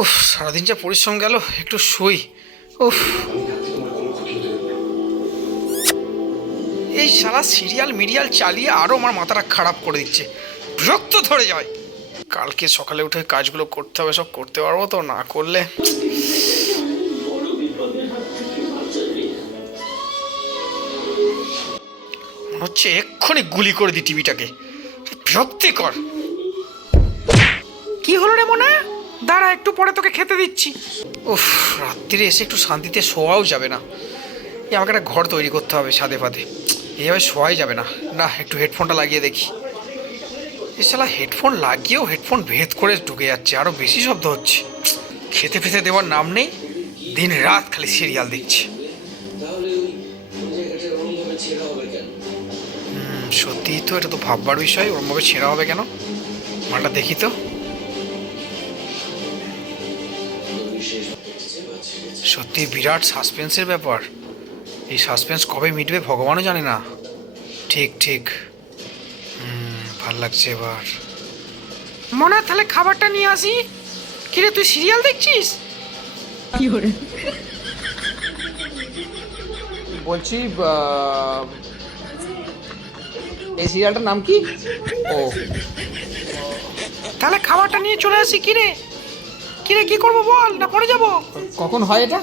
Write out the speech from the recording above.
উফ, সারাদিন যা পরিশ্রম গেল, একটু শুই। উফ, এই সারা সিরিয়াল মিরিয়াল চালিয়ে আরও আমার মাথাটা খারাপ করে দিচ্ছে, বিরক্ত ধরে যায়। কালকে সকালে উঠে কাজগুলো করতে হবে, সব করতে পারবো তো? না করলে মনে হচ্ছে এক্ষুনি গুলি করে দিই টিভিটাকে, বিরক্তিকর। কি হলো রে মনে? দাঁড়া, একটু পরে তোকে খেতে দিচ্ছি। উফ, রাত্রিরে এসে একটু শান্তিতে শোয়াও যাবে না। আমাকে একটা ঘর তৈরি করতে হবে ছাদে ফাদে, এইভাবে শোয়াই যাবে না। না, একটু হেডফোনটা লাগিয়ে দেখি। এছাড়া হেডফোন লাগিয়েও হেডফোন ভেদ করে ঢুকে যাচ্ছে, আরও বেশি শব্দ হচ্ছে। খেতে ফেতে দেওয়ার নাম নেই, দিন রাত খালি সিরিয়াল দেখছি। সত্যিই তো, এটা তো ভাববার বিষয়, ওরমভাবে ছেঁড়া হবে কেন? মালটা দেখি তো। সত্যি বিরাট সাসপেন্সের ব্যাপার। এই সাসপেন্স কবে মিটবে ভগবানও জানে না। ঠিক ঠিক, ভাল লাগছে এবার। মনে, তাহলে খাবারটা নিয়ে আসি। কিরে, তুই সিরিয়াল দেখছিস? কি করে? বলছি, এই সিরিয়ালটার নাম কি? ও, তাহলে খাবারটা নিয়ে চলে আসি। কিরে কিরে, কি করবো বল, না পরে যাবো? কখন হয় এটা?